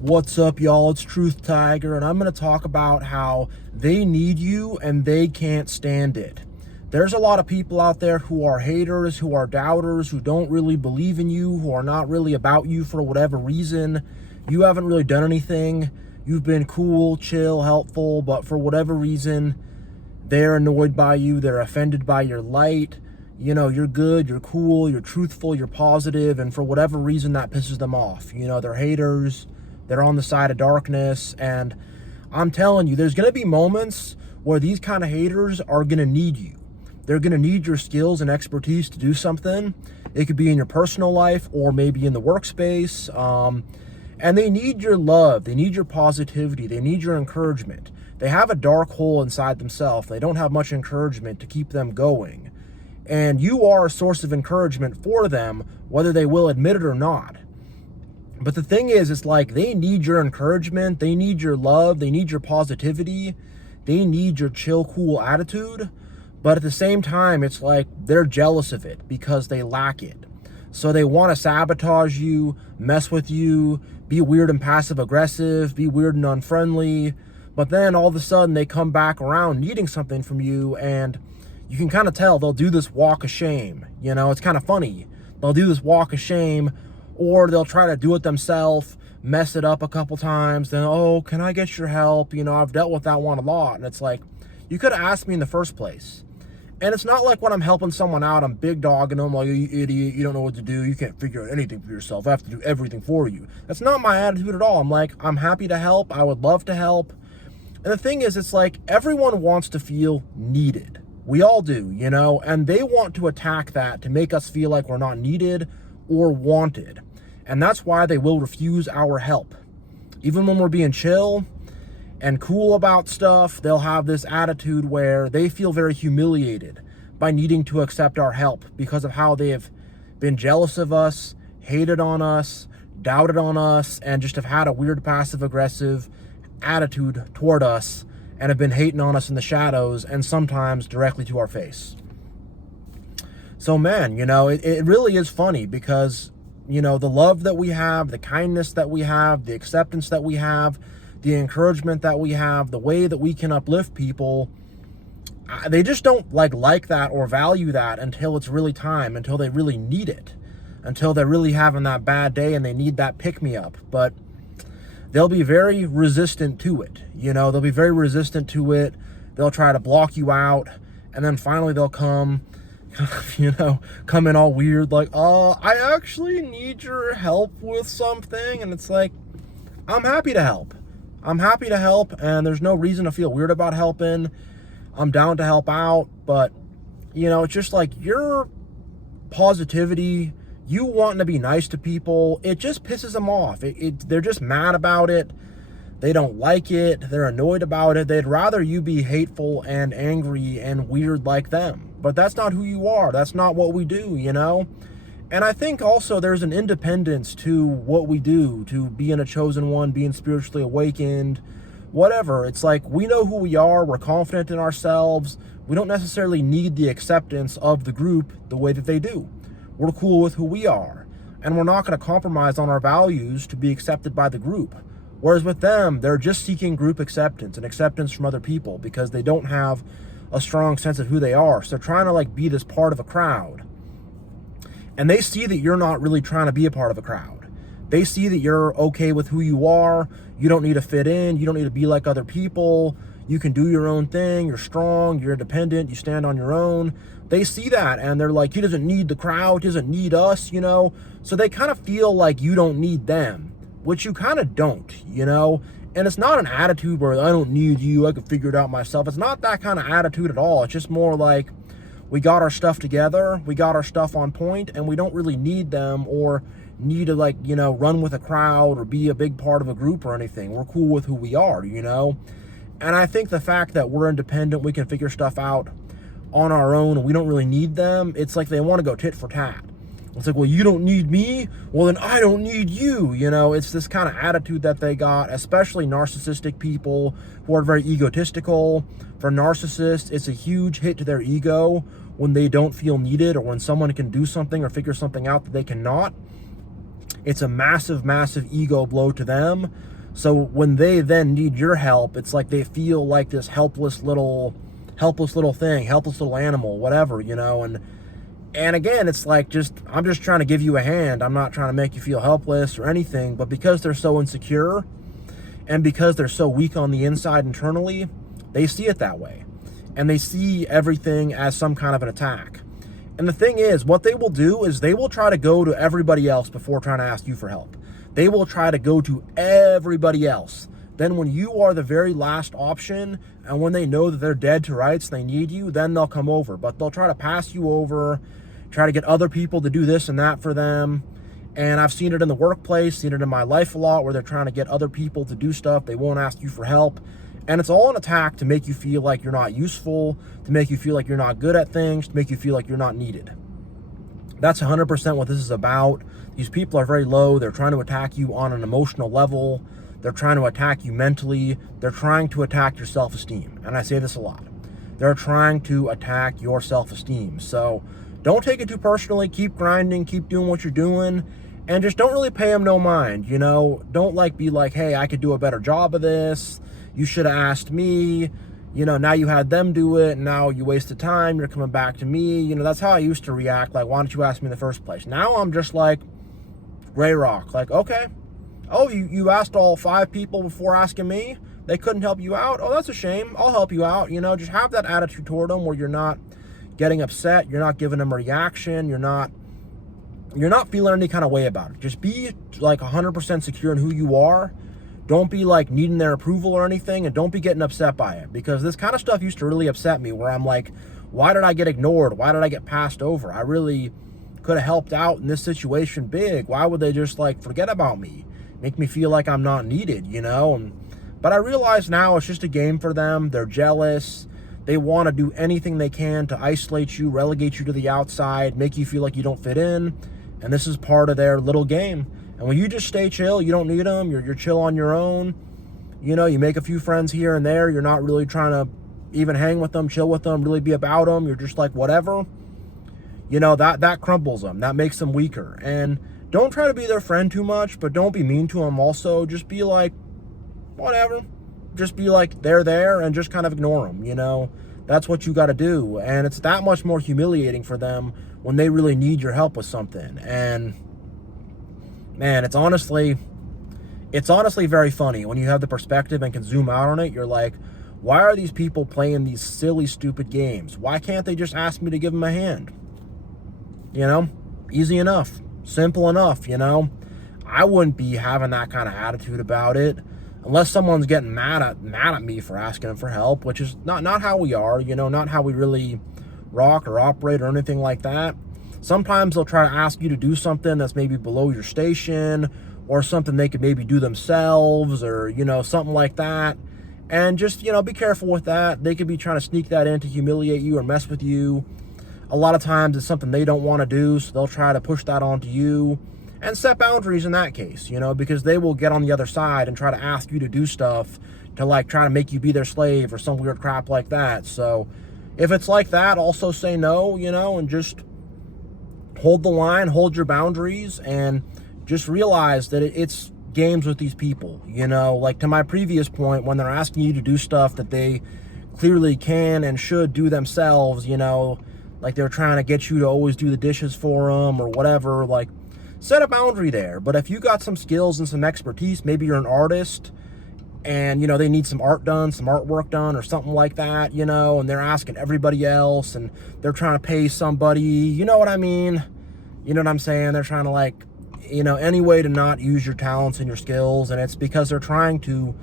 What's up, y'all? It's TruthTiger, and I'm going to talk about how they need you and they can't stand it. There's a lot of people out there who are haters, who are doubters, who don't really believe in you, who are not really about you for whatever reason. You haven't really done anything. You've been cool, chill, helpful, but for whatever reason, they're annoyed by you. They're offended by your light. You know, you're good, you're cool, you're truthful, you're positive, and for whatever reason, that pisses them off. You know, they're haters. They're on the side of darkness, and I'm telling you, there's going to be moments where these kind of haters are going to need you. They're going to need your skills and expertise to do something. It could be in your personal life or maybe in the workspace, and they need your love. They need your positivity. They need your encouragement. They have a dark hole inside themselves. They don't have much encouragement to keep them going, and you are a source of encouragement for them, whether they will admit it or not. But the thing is, it's like they need your encouragement, they need your love, they need your positivity, they need your chill, cool attitude. But at the same time, it's like they're jealous of it because they lack it. So they want to sabotage you, mess with you, be weird and passive aggressive, be weird and unfriendly. But then all of a sudden they come back around needing something from you, and you can kind of tell they'll do this walk of shame. You know, it's kind of funny. They'll do this walk of shame, or they'll try to do it themselves, mess it up a couple times, then, oh, can I get your help? You know, I've dealt with that one a lot. And it's like, you could have asked me in the first place. And it's not like when I'm helping someone out, I'm big dogging them, like, you idiot, you don't know what to do, you can't figure out anything for yourself, I have to do everything for you. That's not my attitude at all. I'm like, I'm happy to help, I would love to help. And the thing is, it's like, everyone wants to feel needed. We all do, you know, and they want to attack that to make us feel like we're not needed or wanted. And that's why they will refuse our help. Even when we're being chill and cool about stuff, they'll have this attitude where they feel very humiliated by needing to accept our help because of how they have been jealous of us, hated on us, doubted on us, and just have had a weird passive-aggressive attitude toward us and have been hating on us in the shadows and sometimes directly to our face. So, man, you know, it really is funny because, you know, the love that we have, the kindness that we have, the acceptance that we have, the encouragement that we have, the way that we can uplift people, they just don't like that or value that until it's really time, until they really need it, until they're really having that bad day and they need that pick-me-up. But they'll be very resistant to it. You know, they'll be very resistant to it. They'll try to block you out, and then finally they'll come in all weird, like, I actually need your help with something. And it's like, I'm happy to help. I'm happy to help, and there's no reason to feel weird about helping. I'm down to help out, but, you know, it's just like your positivity, you wanting to be nice to people, it just pisses them off. They're just mad about it. They don't like it. They're annoyed about it. They'd rather you be hateful and angry and weird like them. But that's not who you are. That's not what we do, you know? And I think also there's an independence to what we do, to being a chosen one, being spiritually awakened, whatever. It's like, we know who we are. We're confident in ourselves. We don't necessarily need the acceptance of the group the way that they do. We're cool with who we are. And we're not going to compromise on our values to be accepted by the group. Whereas with them, they're just seeking group acceptance and acceptance from other people because they don't have a strong sense of who they are. So they're trying to be this part of a crowd. And they see that you're not really trying to be a part of a crowd. They see that you're okay with who you are. You don't need to fit in. You don't need to be like other people. You can do your own thing. You're strong. You're independent. You stand on your own. They see that and they're like, he doesn't need the crowd. He doesn't need us, you know? So they kind of feel like you don't need them, which you kind of don't, you know? And it's not an attitude where I don't need you, I can figure it out myself. It's not that kind of attitude at all. It's just more like, we got our stuff together, we got our stuff on point, and we don't really need them or need to run with a crowd or be a big part of a group or anything. We're cool with who we are, you know? And I think the fact that we're independent, we can figure stuff out on our own, and we don't really need them, it's like they want to go tit for tat. It's like, well, you don't need me, well, then I don't need you, you know? It's this kind of attitude that they got, especially narcissistic people who are very egotistical. For narcissists, it's a huge hit to their ego when they don't feel needed or when someone can do something or figure something out that they cannot. it's a massive, massive ego blow to them. So when they then need your help, it's like they feel like this helpless little thing, helpless little animal, whatever, and again, it's like, I'm just trying to give you a hand. I'm not trying to make you feel helpless or anything, but because they're so insecure and because they're so weak on the inside internally, they see it that way. And they see everything as some kind of an attack. And the thing is, what they will do is they will try to go to everybody else before trying to ask you for help. They will try to go to everybody else. Then when you are the very last option, and when they know that they're dead to rights, they need you, then they'll come over. But they'll try to pass you over, try to get other people to do this and that for them. And I've seen it in the workplace, seen it in my life a lot, where they're trying to get other people to do stuff. They won't ask you for help. And it's all an attack to make you feel like you're not useful, to make you feel like you're not good at things, to make you feel like you're not needed. That's 100% what this is about. These people are very low. They're trying to attack you on an emotional level. They're trying to attack you mentally. They're trying to attack your self-esteem. And I say this a lot. They're trying to attack your self-esteem. So don't take it too personally. Keep grinding. Keep doing what you're doing. And just don't really pay them no mind. Don't be like, hey, I could do a better job of this. You should have asked me. Now you had them do it, and now you wasted time. You're coming back to me. That's how I used to react. Like, why didn't you ask me in the first place? Now I'm just like, gray rock. Like, okay. Oh, you asked all 5 people before asking me? They couldn't help you out? Oh, that's a shame. I'll help you out. Just have that attitude toward them where you're not getting upset. You're not giving them a reaction. You're not feeling any kind of way about it. Just be like 100% secure in who you are. Don't be like needing their approval or anything, and don't be getting upset by it, because this kind of stuff used to really upset me, where I'm like, why did I get ignored? Why did I get passed over? I really could have helped out in this situation big. Why would they just like forget about me? Make me feel like I'm not needed, But I realize now it's just a game for them. They're jealous. They want to do anything they can to isolate you, relegate you to the outside, make you feel like you don't fit in. And this is part of their little game. And when you just stay chill, you don't need them, you're chill on your own, you make a few friends here and there, you're not really trying to even hang with them, chill with them, really be about them, you're just like whatever, that crumbles them, that makes them weaker. And don't try to be their friend too much, but don't be mean to them also. Just be like, whatever, just be like, they're there, and just kind of ignore them, That's what you got to do. And it's that much more humiliating for them when they really need your help with something. And man, it's honestly very funny when you have the perspective and can zoom out on it. You're like, why are these people playing these silly, stupid games? Why can't they just ask me to give them a hand? Easy enough, simple enough, I wouldn't be having that kind of attitude about it unless someone's getting mad at me for asking them for help, which is not how we are, not how we really rock or operate or anything like that. Sometimes they'll try to ask you to do something that's maybe below your station, or something they could maybe do themselves, or, something like that. And just, be careful with that. They could be trying to sneak that in to humiliate you or mess with you. A lot of times it's something they don't want to do, so they'll try to push that onto you. And set boundaries in that case, because they will get on the other side and try to ask you to do stuff to like try to make you be their slave or some weird crap like that. So if it's like that, also say no, and just hold the line, hold your boundaries, and just realize that it's games with these people, like to my previous point, when they're asking you to do stuff that they clearly can and should do themselves, like they're trying to get you to always do the dishes for them or whatever, like set a boundary there. But if you got some skills and some expertise, maybe you're an artist and, they need some art done, some artwork done or something like that, and they're asking everybody else and they're trying to pay somebody, you know what I mean? You know what I'm saying? They're trying to like, any way to not use your talents and your skills, and it's because they're trying to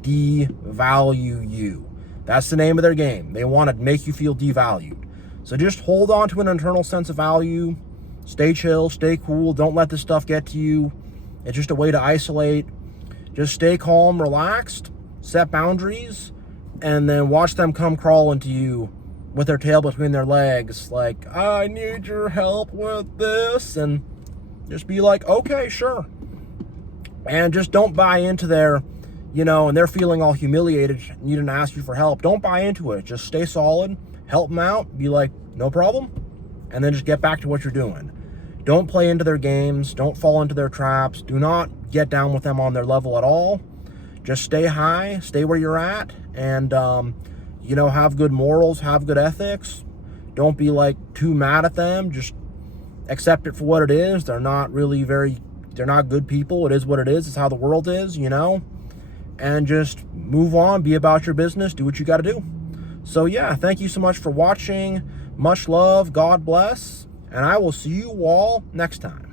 devalue you. That's the name of their game. They want to make you feel devalued. So just hold on to an internal sense of value. Stay chill, stay cool. Don't let this stuff get to you. It's just a way to isolate. Just stay calm, relaxed, set boundaries, and then watch them come crawling to you with their tail between their legs, like, I need your help with this, and just be like, okay, sure. And just don't buy into their, and they're feeling all humiliated, needing to ask you for help. Don't buy into it. Just stay solid, help them out, be like, no problem, and then just get back to what you're doing. Don't play into their games. Don't fall into their traps. Do not get down with them on their level at all. Just stay high, stay where you're at, and, you know, have good morals, have good ethics. Don't be like too mad at them. Just accept it for what it is. They're not good people. It is what it is. It's how the world is, you know, and just move on, be about your business, do what you got to do. So yeah, thank you so much for watching. Much love. God bless. And I will see you all next time.